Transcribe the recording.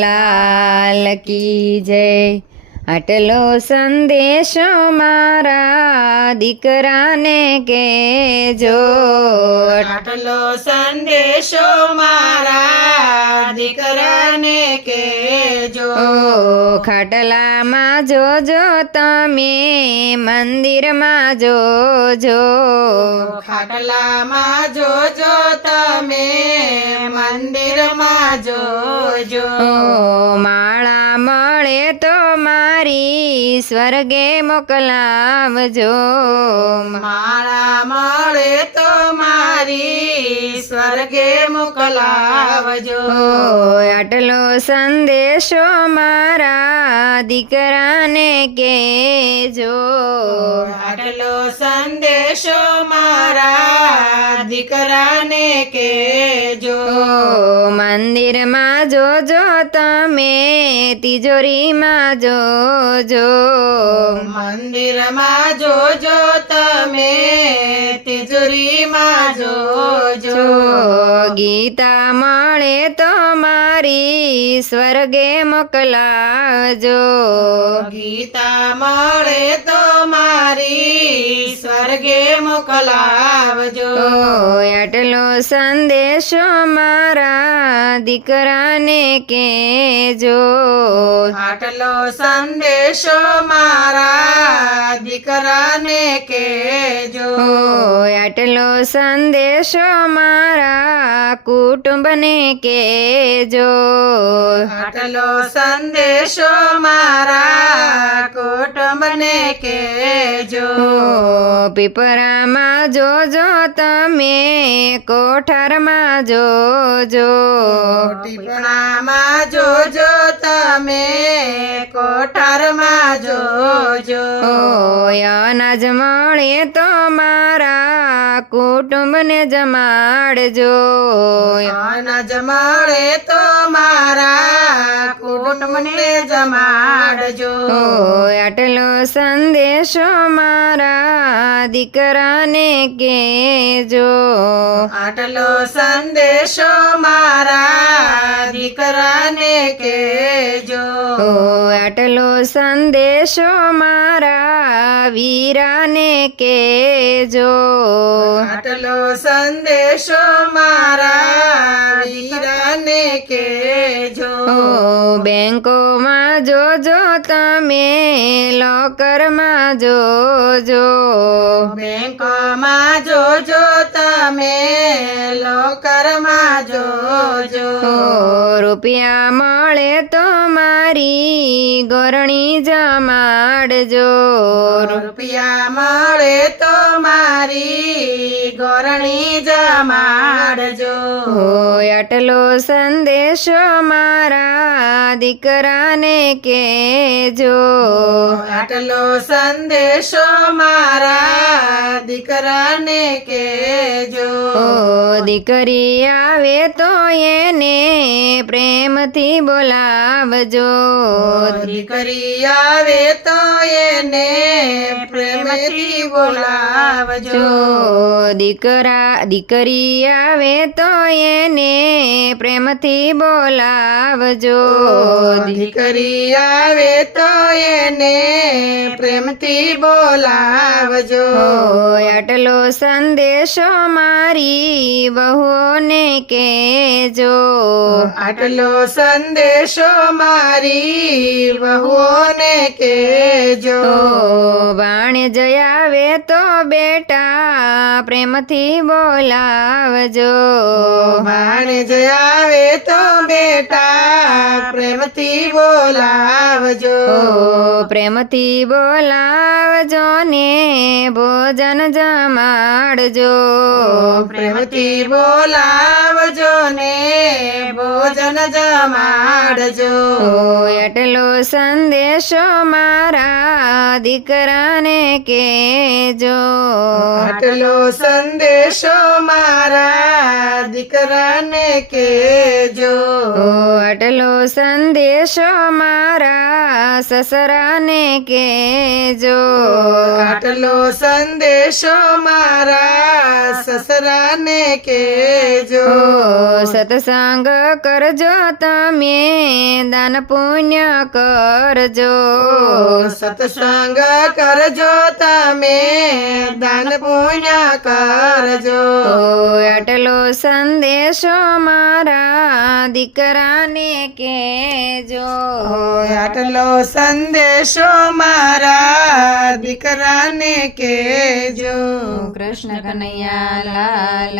લાલ કી જય. આટલો સંદેશો મારા દીકરાને કેજો. આટલો સંદેશો મારા દીકરાને કેજો. ખાટલામાં જોજો તમે મંદિરમાં જોજો. ખાટલામાં જોજો તમે. મંદિરમાં જોજો. માળા મળે તો મારી સ્વર્ગે મોકલાવજો. માળા મળે તો મારી સ્વર્ગે મોકલાવજો. આટલો સંદેશો મારા દીકરાને કેજો. આટલો સંદેશો મારા દીકરાને કેજો. ઓ મંદિરમાં જોજો તમે તિજોરીમાં જોજો. મંદિરમાં જોજો તમે તિજોરીમાં જોજો. જો ગીતા મળે તો મારી સ્વર્ગે મોકલાજો. ગીતા મળે તો મારી સ્વર્ગે મોકલાવજો. એટલો સંદેશો મારા દીકરાને કેજો આટલો સંદેશો મારા દીકરાને કેજો આટલો સંદેશો મારા કુટુંબને કેજો આટલો સંદેશો મારા કુટુંબને કેજો પીપરામાં જોજો તમે કોઠારમાં જોજો. પીપળામાં જોજો તમે કોઠારમાં જોજો. અનાજ મળે તો મારા કુટુંબને જમાડજો. ના જમાડે તો મારા કુટુંબને જમાડજો. આટલો સંદેશો મારા દીકરાને કેજો આટલો સંદેશો મારા દીકરાને કેજો આટલો સંદેશો મારા વીરાને કેજો આટલો સંદેશો મારા વીરાને કેજો બેંકોમાં જોજો તમે લોકરમાં જોજો. બેંકોમાં જોજો તમે લોકરમાં જોજો. રૂપિયા મળે તો મારી ગોરણી જમાડજો. રૂપિયા મળે તો મારી ગોરણી જમાડજો. હોય આટલો સંદેશો મારા દીકરાને કેજો. આટલો સંદેશો મારા દીકરાને કેજો ઓ દીકરી આવે તો એને પ્રેમથી બોલાવજો દીકરી આવે તો એને પ્રેમથી બોલાવજો જો દીકરા દીકરી આવે તો એને પ્રેમથી બોલાવજો દીકરી આવે તો એને પ્રેમથી બોલાવજો ઓ આટલો સંદેશો મારી બહુઓને કેજો આટલો સંદેશો મારી વહુઓને કેજો ઓ બાણ જયાવે તો બેટા પ્રેમથી બોલાવજો. ભાણે જ આવે તો બેટા પ્રેમથી બોલાવજો. પ્રેમથી બોલાવજો ને ભોજન જમાડજો. પ્રેમથી બોલાવજો ને ભોજન જમાડજો. એટલો સંદેશો મારા દીકરાને કેજો આટલો સંદેશો મારા દીકરાને કેજો. આટલો સંદેશો મારા સસરાને કેજો. આટલો સંદેશો મારા સસરાને કેજો. સત્સંગ કરજો તમે દાન પુણ્ય કરજો. સત્સંગ કરજો તમે દાન પુણ્ય કરજો. આટલો સંદેશો મારા દીકરાને કેજો આટલો સંદેશો મારા દીકરાને કેજો. કૃષ્ણ કનૈયા લાલ.